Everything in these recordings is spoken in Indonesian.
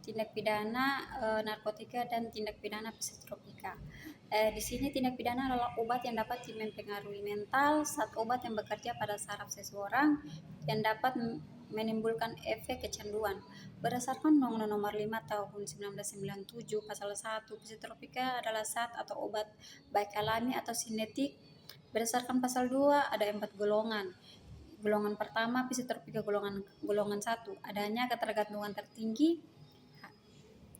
tindak pidana narkotika dan tindak pidana psikotropika. Di sini tindak pidana adalah obat yang dapat mempengaruhi mental saat obat yang bekerja pada saraf seseorang yang dapat menimbulkan efek kecanduan. Berdasarkan Undang-Undang Nomor 5 Tahun 1997 Pasal 1, psikotropika adalah zat atau obat baik alami atau sintetik. Berdasarkan Pasal 2 ada 4 golongan. Golongan pertama psikotropika golongan 1, adanya ketergantungan tertinggi.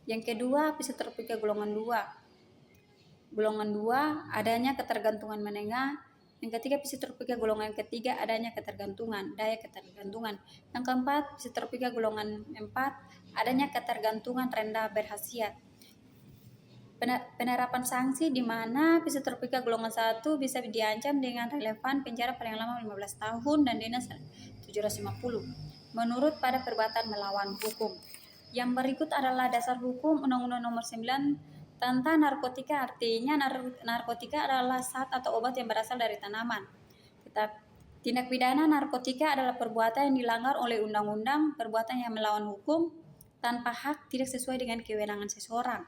Yang kedua psikotropika golongan 2. Golongan 2 adanya ketergantungan menengah. Yang ketiga psikotropika golongan ketiga adanya daya ketergantungan. Yang keempat psikotropika golongan 4 adanya ketergantungan rendah berkhasiat. Penerapan sanksi di mana psikotropika golongan 1 bisa diancam dengan relevan penjara paling lama 15 tahun dan denda 750 menurut pada perbuatan melawan hukum. Yang berikut adalah dasar hukum Undang-Undang Nomor 9 tentang narkotika. Artinya narkotika adalah zat atau obat yang berasal dari tanaman. Tindak pidana narkotika adalah perbuatan yang dilanggar oleh undang-undang, perbuatan yang melawan hukum tanpa hak, tidak sesuai dengan kewenangan seseorang,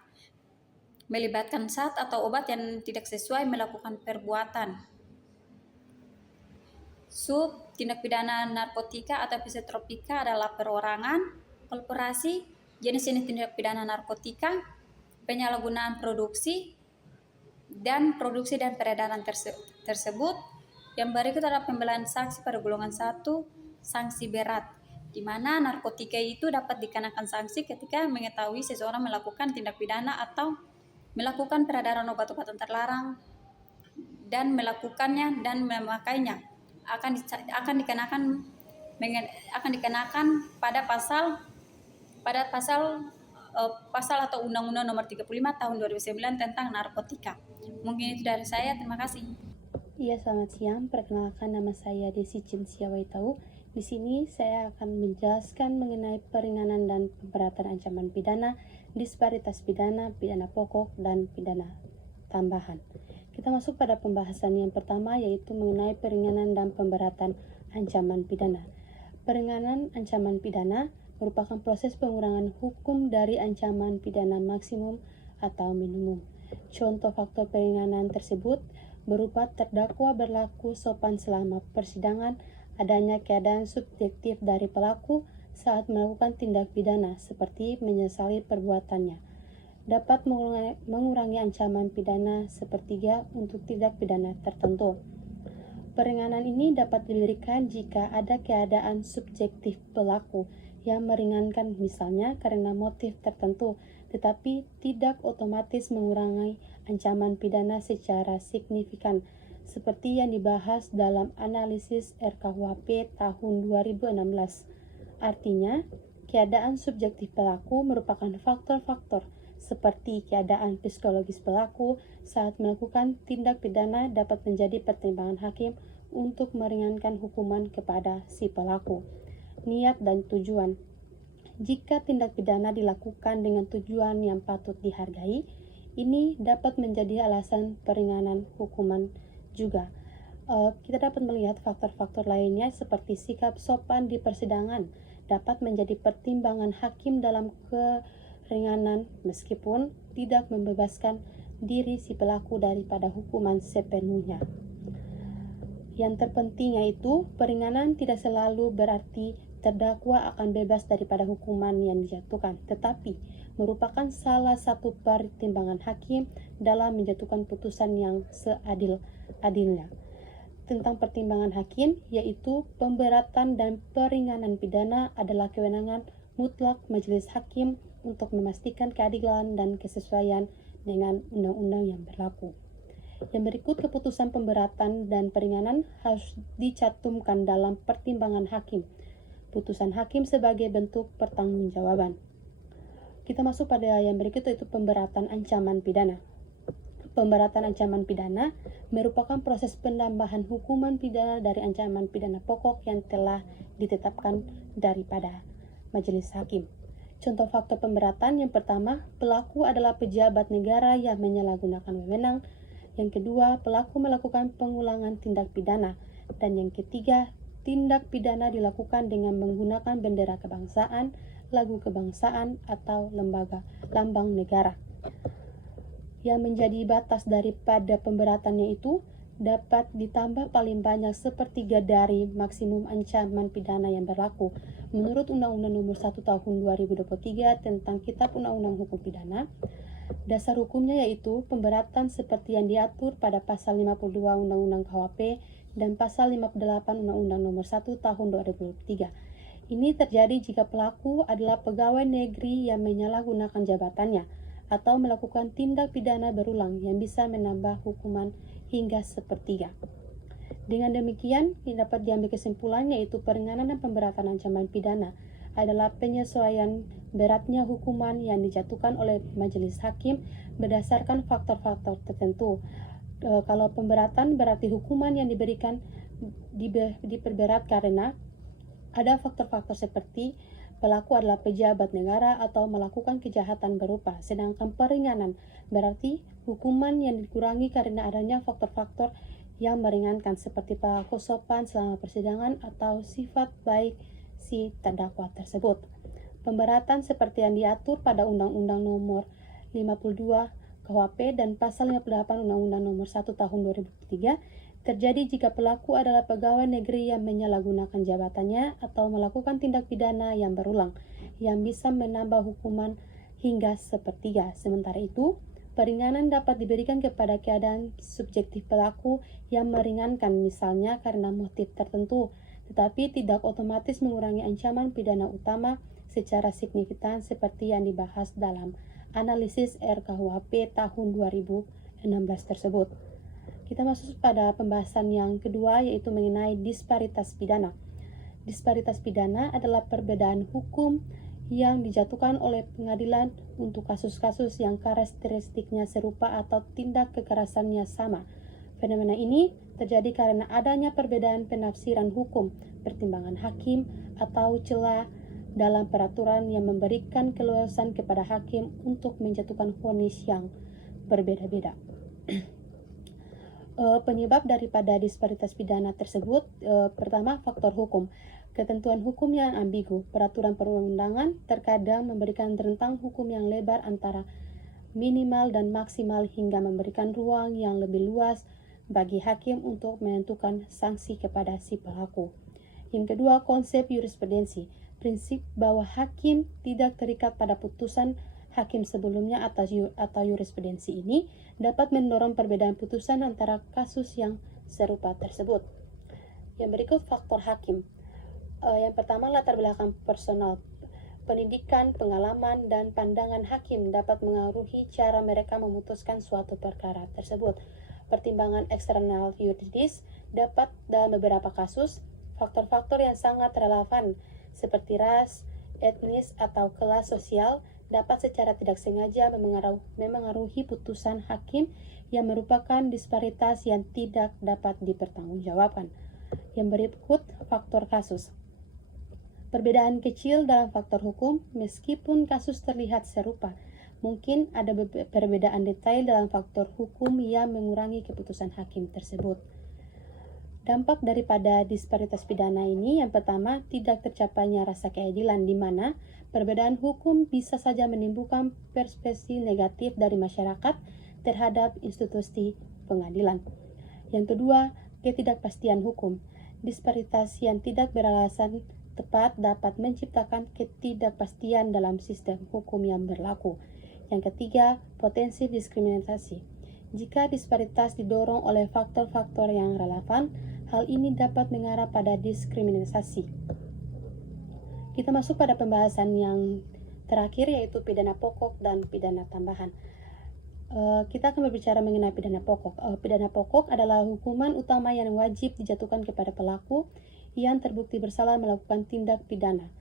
melibatkan zat atau obat yang tidak sesuai melakukan perbuatan. Tindak pidana narkotika atau psikotropika adalah perorangan, korporasi, jenis-jenis tindak pidana narkotika, penyalahgunaan produksi dan peredaran tersebut. Yang berikut adalah pembelaan saksi pada golongan 1, sanksi berat, di mana narkotika itu dapat dikenakan sanksi ketika mengetahui seseorang melakukan tindak pidana atau melakukan peredaran obat-obatan terlarang dan melakukannya dan memakainya akan dikenakan pada pasal atau Undang-Undang Nomor 35 Tahun 2009 tentang narkotika. Mungkin itu dari saya. Terima kasih. Iya, selamat siang. Perkenalkan, nama saya Desi Cinsia Waitau. Di sini saya akan menjelaskan mengenai peringanan dan pemberatan ancaman pidana, disparitas pidana, pidana pokok, dan pidana tambahan. Kita masuk pada pembahasan yang pertama, yaitu mengenai peringanan dan pemberatan ancaman pidana. Peringanan ancaman pidana merupakan proses pengurangan hukum dari ancaman pidana maksimum atau minimum. Contoh faktor peringanan tersebut berupa terdakwa berlaku sopan selama persidangan, adanya keadaan subjektif dari pelaku saat melakukan tindak pidana seperti menyesali perbuatannya, dapat mengurangi ancaman pidana sepertiga untuk tindak pidana tertentu. Peringanan ini dapat diberikan jika ada keadaan subjektif pelaku yang meringankan, misalnya karena motif tertentu, tetapi tidak otomatis mengurangi ancaman pidana secara signifikan, seperti yang dibahas dalam analisis RKUHP tahun 2016. Artinya, keadaan subjektif pelaku merupakan faktor-faktor seperti keadaan psikologis pelaku saat melakukan tindak pidana dapat menjadi pertimbangan hakim untuk meringankan hukuman kepada si pelaku. Niat dan tujuan. Jika tindak pidana dilakukan dengan tujuan yang patut dihargai, ini dapat menjadi alasan peringanan hukuman juga. Kita dapat melihat faktor-faktor lainnya seperti sikap sopan di persidangan dapat menjadi pertimbangan hakim dalam keringanan meskipun tidak membebaskan diri si pelaku daripada hukuman sepenuhnya. Yang terpenting yaitu peringanan tidak selalu berarti terdakwa akan bebas daripada hukuman yang dijatuhkan, tetapi merupakan salah satu pertimbangan hakim dalam menjatuhkan putusan yang seadil-adilnya. Tentang pertimbangan hakim, yaitu pemberatan dan peringanan pidana adalah kewenangan mutlak majelis hakim untuk memastikan keadilan dan kesesuaian dengan undang-undang yang berlaku. Yang berikut, keputusan pemberatan dan peringanan harus dicantumkan dalam pertimbangan hakim. Putusan hakim sebagai bentuk pertanggungjawaban. Kita masuk pada yang berikut, yaitu pemberatan ancaman pidana. Pemberatan ancaman pidana merupakan proses penambahan hukuman pidana dari ancaman pidana pokok yang telah ditetapkan daripada majelis hakim. Contoh faktor pemberatan yang pertama, pelaku adalah pejabat negara yang menyalahgunakan wewenang. Yang kedua, pelaku melakukan pengulangan tindak pidana. Dan yang ketiga, tindak pidana dilakukan dengan menggunakan bendera kebangsaan, lagu kebangsaan, atau lambang negara. Yang menjadi batas daripada pemberatannya itu dapat ditambah paling banyak sepertiga dari maksimum ancaman pidana yang berlaku. Menurut Undang-Undang Nomor 1 Tahun 2023 tentang Kitab Undang-Undang Hukum Pidana, dasar hukumnya yaitu pemberatan seperti yang diatur pada Pasal 52 Undang-Undang KUHP dan Pasal 58 Undang-Undang Nomor 1 Tahun 2023. Ini terjadi jika pelaku adalah pegawai negeri yang menyalahgunakan jabatannya atau melakukan tindak pidana berulang yang bisa menambah hukuman hingga sepertiga. Dengan demikian, dapat diambil kesimpulan yaitu peringanan dan pemberatan ancaman pidana adalah penyesuaian beratnya hukuman yang dijatuhkan oleh majelis hakim berdasarkan faktor-faktor tertentu. Kalau pemberatan berarti hukuman yang diberikan diperberat karena ada faktor-faktor seperti pelaku adalah pejabat negara atau melakukan kejahatan berupa. Sedangkan peringanan berarti hukuman yang dikurangi karena adanya faktor-faktor yang meringankan seperti pelaku sopan selama persidangan atau sifat baik si terdakwa tersebut. Pemberatan seperti yang diatur pada Undang-Undang Nomor 52 KUHP dan Pasal 58 Undang-Undang Nomor 1 Tahun 2003 terjadi jika pelaku adalah pegawai negeri yang menyalahgunakan jabatannya atau melakukan tindak pidana yang berulang yang bisa menambah hukuman hingga sepertiga. Sementara itu, peringanan dapat diberikan kepada keadaan subjektif pelaku yang meringankan misalnya karena motif tertentu, tetapi tidak otomatis mengurangi ancaman pidana utama secara signifikan seperti yang dibahas dalam analisis RKUHP tahun 2016 tersebut. Kita masuk pada pembahasan yang kedua yaitu mengenai disparitas pidana. Disparitas pidana adalah perbedaan hukum yang dijatuhkan oleh pengadilan untuk kasus-kasus yang karakteristiknya serupa atau tindak kekerasannya sama. Fenomena ini terjadi karena adanya perbedaan penafsiran hukum, pertimbangan hakim, atau celah dalam peraturan yang memberikan keleluasan kepada hakim untuk menjatuhkan vonis yang berbeda-beda. Penyebab daripada disparitas pidana tersebut, pertama faktor hukum. Ketentuan hukum yang ambigu. Peraturan perundang-undangan terkadang memberikan rentang hukum yang lebar antara minimal dan maksimal hingga memberikan ruang yang lebih luas bagi hakim untuk menentukan sanksi kepada si pelaku. Yang kedua, konsep jurisprudensi. Prinsip bahwa hakim tidak terikat pada putusan hakim sebelumnya atau jurisprudensi ini dapat mendorong perbedaan putusan antara kasus yang serupa tersebut. Yang berikut faktor hakim. Yang pertama, latar belakang personal. Pendidikan, pengalaman, dan pandangan hakim dapat mengaruhi cara mereka memutuskan suatu perkara tersebut. Pertimbangan eksternal yuridis dapat dalam beberapa kasus faktor-faktor yang sangat relevan seperti ras, etnis, atau kelas sosial dapat secara tidak sengaja memengaruhi putusan hakim yang merupakan disparitas yang tidak dapat dipertanggungjawabkan. Yang berikut faktor kasus. Perbedaan kecil dalam faktor hukum meskipun kasus terlihat serupa. Mungkin ada perbedaan detail dalam faktor hukum yang mengurangi keputusan hakim tersebut. Dampak daripada disparitas pidana ini yang pertama, tidak tercapainya rasa keadilan di mana perbedaan hukum bisa saja menimbulkan persepsi negatif dari masyarakat terhadap institusi pengadilan. Yang kedua, ketidakpastian hukum. Disparitas yang tidak beralasan tepat dapat menciptakan ketidakpastian dalam sistem hukum yang berlaku. Yang ketiga, potensi diskriminasi. Jika disparitas didorong oleh faktor-faktor yang relevan, hal ini dapat mengarah pada diskriminasi. Kita masuk pada pembahasan yang terakhir yaitu pidana pokok dan pidana tambahan. Kita akan berbicara mengenai pidana pokok. Pidana pokok adalah hukuman utama yang wajib dijatuhkan kepada pelaku yang terbukti bersalah melakukan tindak pidana.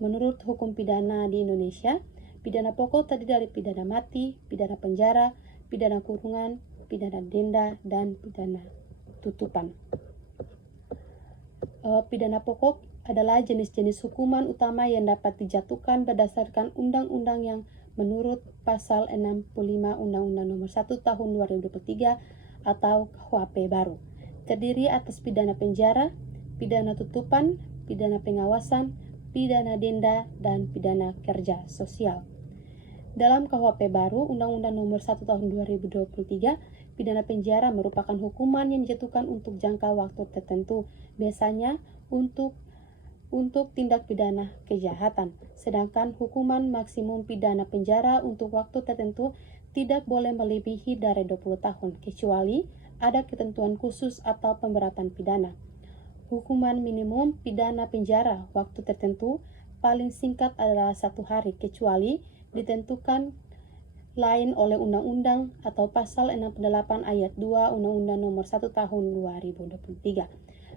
Menurut hukum pidana di Indonesia, pidana pokok terdiri dari pidana mati, pidana penjara, pidana kurungan, pidana denda, dan pidana tutupan. Pidana pokok adalah jenis-jenis hukuman utama yang dapat dijatuhkan berdasarkan undang-undang yang menurut Pasal 65 Undang-Undang Nomor 1 Tahun 2023 atau KUHP baru. Terdiri atas pidana penjara, pidana tutupan, pidana pengawasan, pidana denda, dan pidana kerja sosial. Dalam KUHP baru, Undang-Undang Nomor 1 Tahun 2023, pidana penjara merupakan hukuman yang dijatuhkan untuk jangka waktu tertentu, biasanya untuk tindak pidana kejahatan. Sedangkan hukuman maksimum pidana penjara untuk waktu tertentu tidak boleh melebihi dari 20 tahun, kecuali ada ketentuan khusus atau pemberatan pidana. Hukuman minimum pidana penjara waktu tertentu paling singkat adalah 1 hari, kecuali ditentukan lain oleh undang-undang atau pasal 68 ayat 2 Undang-Undang Nomor 1 Tahun 2023.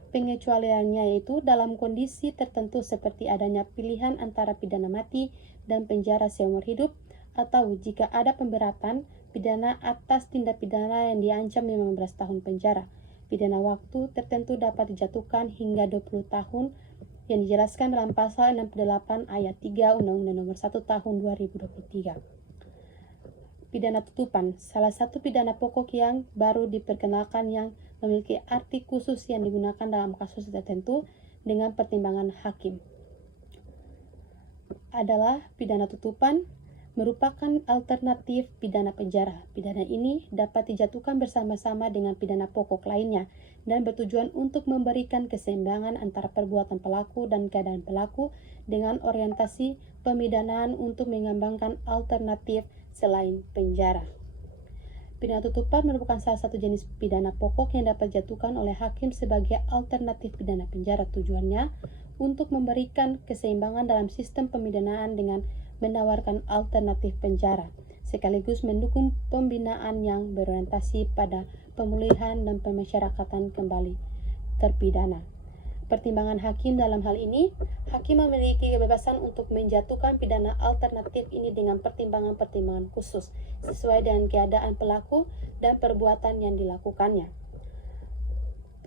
Pengecualiannya yaitu dalam kondisi tertentu seperti adanya pilihan antara pidana mati dan penjara seumur hidup, atau jika ada pemberatan pidana atas tindak pidana yang diancam 15 tahun penjara. Pidana waktu tertentu dapat dijatuhkan hingga 20 tahun yang dijelaskan dalam pasal 68 ayat 3 Undang-Undang Nomor 1 Tahun 2023. Pidana tutupan, salah satu pidana pokok yang baru diperkenalkan yang memiliki arti khusus yang digunakan dalam kasus tertentu dengan pertimbangan hakim, adalah pidana tutupan merupakan alternatif pidana penjara. Pidana ini dapat dijatuhkan bersama-sama dengan pidana pokok lainnya dan bertujuan untuk memberikan keseimbangan antara perbuatan pelaku dan keadaan pelaku dengan orientasi pemidanaan untuk mengembangkan alternatif selain penjara. Pidana tutupan merupakan salah satu jenis pidana pokok yang dapat dijatuhkan oleh hakim sebagai alternatif pidana penjara. Tujuannya untuk memberikan keseimbangan dalam sistem pemidanaan dengan menawarkan alternatif penjara, sekaligus mendukung pembinaan yang berorientasi pada pemulihan dan pemasyarakatan kembali terpidana. Pertimbangan hakim dalam hal ini, hakim memiliki kebebasan untuk menjatuhkan pidana alternatif ini dengan pertimbangan-pertimbangan khusus sesuai dengan keadaan pelaku dan perbuatan yang dilakukannya.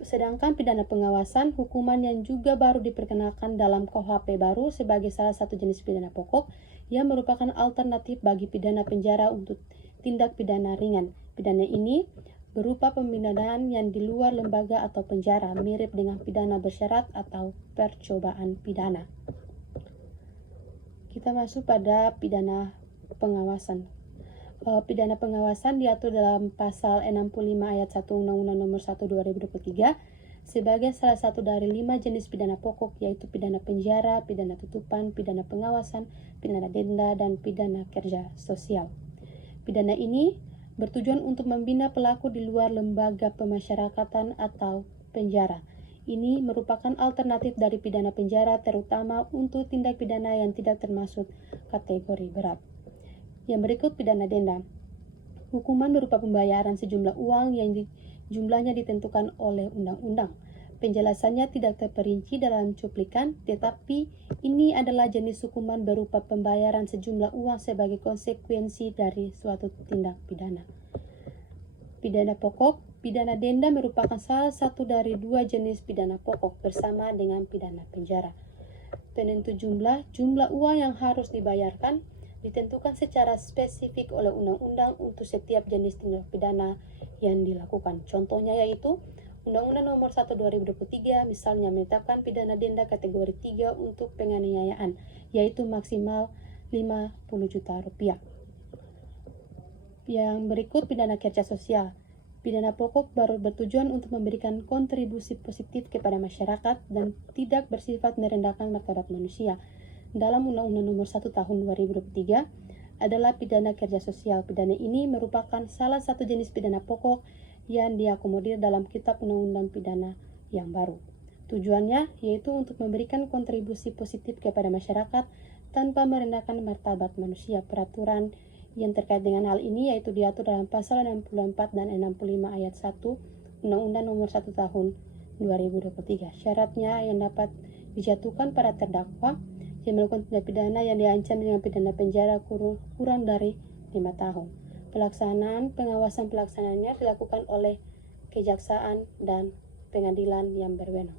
Sedangkan pidana pengawasan, hukuman yang juga baru diperkenalkan dalam KUHP baru sebagai salah satu jenis pidana pokok yang merupakan alternatif bagi pidana penjara untuk tindak pidana ringan. Pidana ini berupa pembinaan yang di luar lembaga atau penjara, mirip dengan pidana bersyarat atau percobaan pidana. Kita masuk pada pidana pengawasan. Pidana pengawasan diatur dalam pasal 65 ayat 1 Undang-Undang Nomor 1 2023 sebagai salah satu dari 5 jenis pidana pokok, yaitu pidana penjara, pidana tutupan, pidana pengawasan, pidana denda, dan pidana kerja sosial. Pidana ini bertujuan untuk membina pelaku di luar lembaga pemasyarakatan atau penjara. Ini merupakan alternatif dari pidana penjara, terutama untuk tindak pidana yang tidak termasuk kategori berat. Yang berikut pidana denda. Hukuman berupa pembayaran sejumlah uang yang jumlahnya ditentukan oleh undang-undang. Penjelasannya tidak terperinci dalam cuplikan, tetapi ini adalah jenis hukuman berupa pembayaran sejumlah uang sebagai konsekuensi dari suatu tindak pidana. Pidana pokok, pidana denda merupakan salah satu dari 2 jenis pidana pokok bersama dengan pidana penjara. Penentu jumlah uang yang harus dibayarkan ditentukan secara spesifik oleh undang-undang untuk setiap jenis tindak pidana yang dilakukan. Contohnya yaitu Undang-Undang Nomor 1 2023 misalnya menetapkan pidana denda kategori 3 untuk penganiayaan, yaitu maksimal 50 juta rupiah. Yang berikut pidana kerja sosial. Pidana pokok baru bertujuan untuk memberikan kontribusi positif kepada masyarakat dan tidak bersifat merendahkan martabat manusia. Dalam Undang-Undang Nomor 1 Tahun 2023 adalah pidana kerja sosial. Pidana ini merupakan salah satu jenis pidana pokok yang diakomodir dalam Kitab Undang-Undang Pidana yang baru. Tujuannya yaitu untuk memberikan kontribusi positif kepada masyarakat tanpa merendahkan martabat manusia. Peraturan yang terkait dengan hal ini yaitu diatur dalam pasal 64 dan 65 ayat 1 Undang-Undang Nomor 1 Tahun 2023. Syaratnya yang dapat dijatuhkan pada terdakwa yang melakukan tindak pidana yang diancam dengan pidana penjara kurang dari 5 tahun. Pengawasan pelaksanaannya dilakukan oleh kejaksaan dan pengadilan yang berwenang.